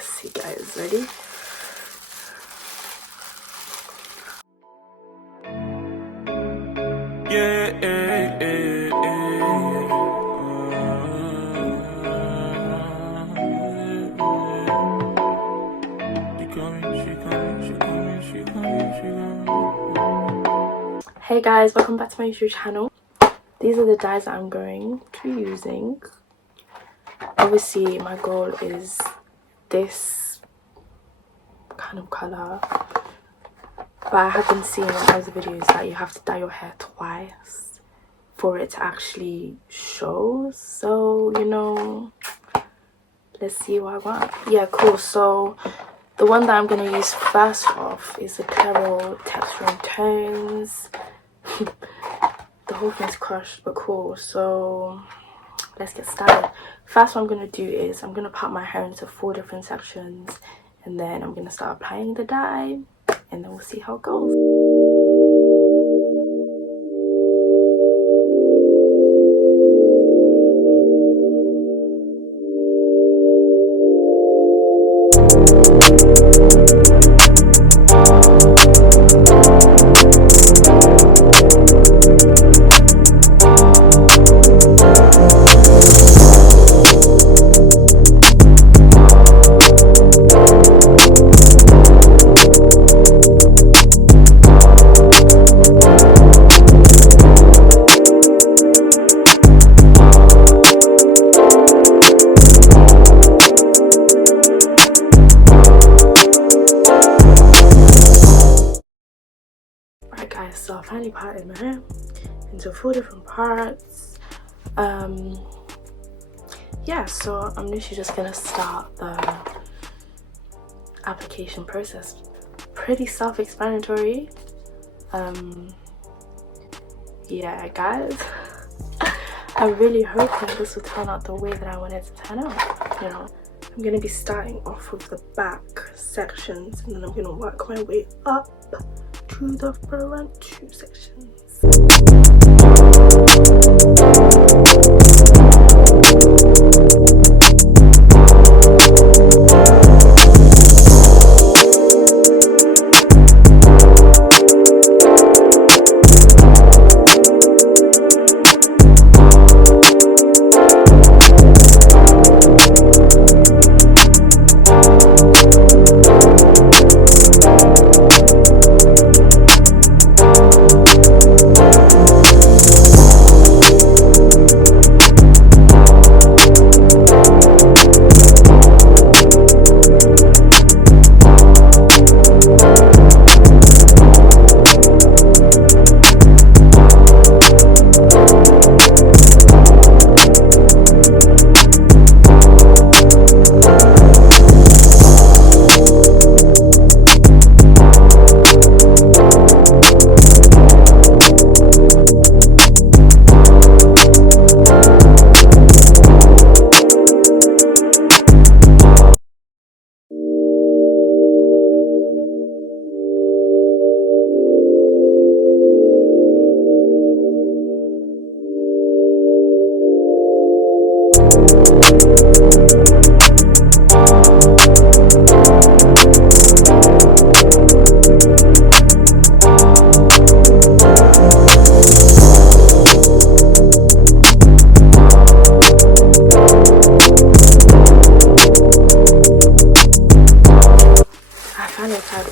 Let's see guys, ready? Hey guys, welcome back to my YouTube channel. These are the dyes that I'm going to be using. Obviously my goal is this kind of color, but I have been seeing in other videos that you have to dye your hair twice for it to actually show. So, you know, let's see what I want. Yeah, cool. So the one that I'm going to use first off is the Clairol Texture and Tones. The whole thing's crushed, but cool. So let's get started. First, what I'm going to do is I'm going to part my hair into 4 different sections, and then I'm going to start applying the dye, and then we'll see how it goes. So I finally parted my hair into 4 different parts. Yeah, so I'm literally just gonna start the application process. Pretty self-explanatory. Yeah guys, I'm really hoping this will turn out the way that I want it to turn out. You know, I'm gonna be starting off with the back sections, and then I'm gonna work my way up to the front 2 sections.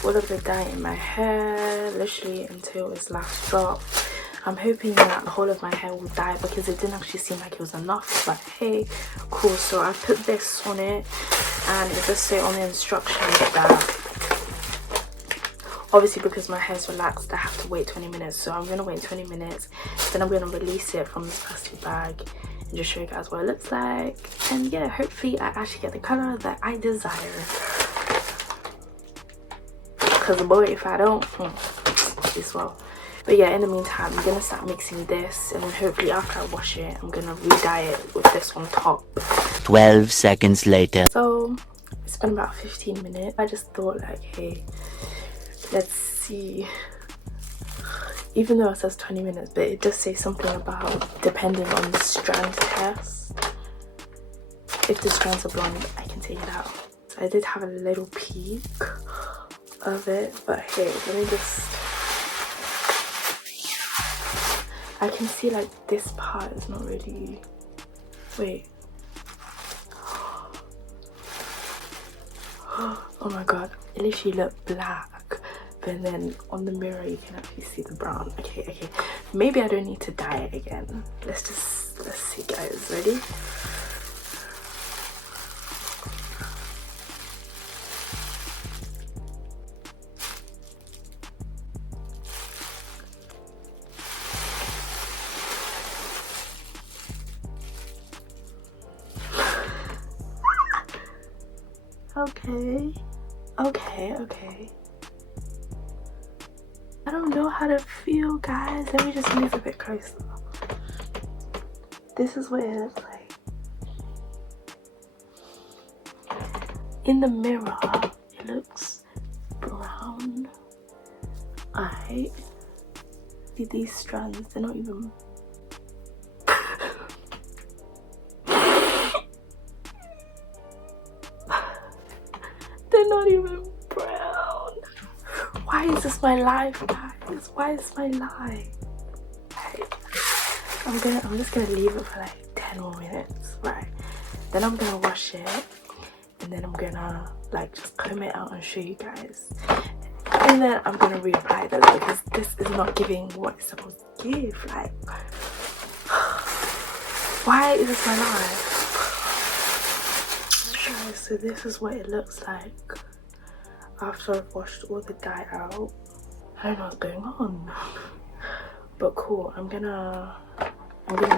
All of the dye in my hair, literally until its last drop. I'm hoping that the whole of my hair will dye, because it didn't actually seem like it was enough, but hey, cool. So I put this on it, and it does say on the instructions that obviously because my hair's relaxed I have to wait 20 minutes. So I'm gonna wait 20 minutes, then I'm gonna release it from this plastic bag and just show you guys what it looks like. And yeah, hopefully I actually get the color that I desire. Because boy, if I don't, this well. But yeah, in the meantime, I'm gonna start mixing this, and then hopefully after I wash it, I'm gonna re-dye it with this on top. 12 seconds later. So it's been about 15 minutes. I just thought like, hey, let's see. Even though it says 20 minutes, but it does say something about depending on the strand test. If the strands are blonde, I can take it out. So I did have a little peek of it, but hey, let me just, I can see like this part is not really, wait, oh my god, it literally looked black, but then on the mirror you can actually see the brown. Okay, maybe I don't need to dye it again. Let's see guys, ready? Okay. I don't know how to feel, guys. Let me just move a bit closer. This is what it looks like. In the mirror, it looks brown. I see these strands, they're not even they're not even brown. Why is this my life, guys? Why is my life? Okay. I'm just gonna leave it for like 10 more minutes, right? Then I'm gonna wash it, and then I'm gonna like just comb it out and show you guys. And then I'm gonna reapply this because this is not giving what it's supposed to give. Like, why is this my life? Okay, so this is what it looks like after I've washed all the dye out. I don't know what's going on, but cool. I'm gonna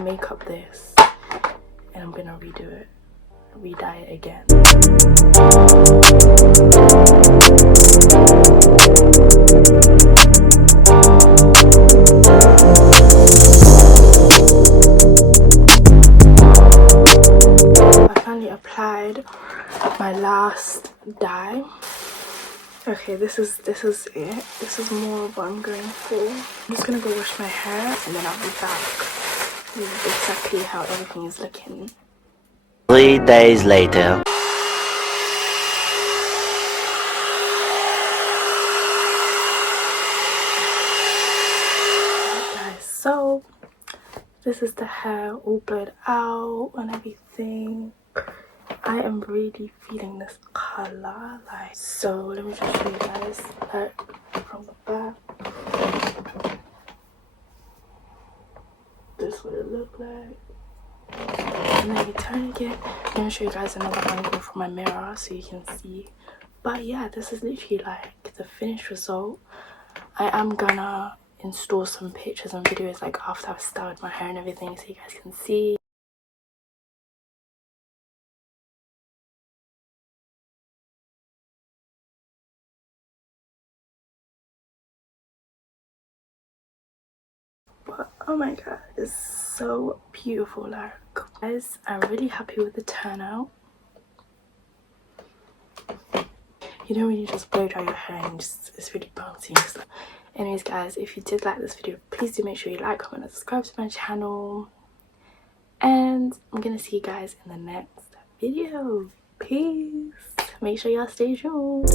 make up this and I'm gonna redo it, re-dye it again. I finally applied my last dye. Okay, this is it. This is more of what I'm going for. I'm just gonna go wash my hair and then I'll be back with exactly how everything is looking. 3 days later. Guys, so this is the hair all blurred out and everything. I am really feeling this color, like, so let me just show you guys, like, from the back. This is what it looked like. And then you turn again. I'm gonna show you guys another angle from my mirror so you can see. But yeah, this is literally like the finished result. I am gonna install some pictures and videos like after I've styled my hair and everything so you guys can see. But oh my god, it's so beautiful. Like, guys, I'm really happy with the turnout. You don't really just blow dry your hair and just, it's really bouncy and stuff. Anyways guys, if you did like this video, please do make sure you like, comment and subscribe to my channel, and I'm gonna see you guys in the next video. Peace. Make sure y'all stay tuned.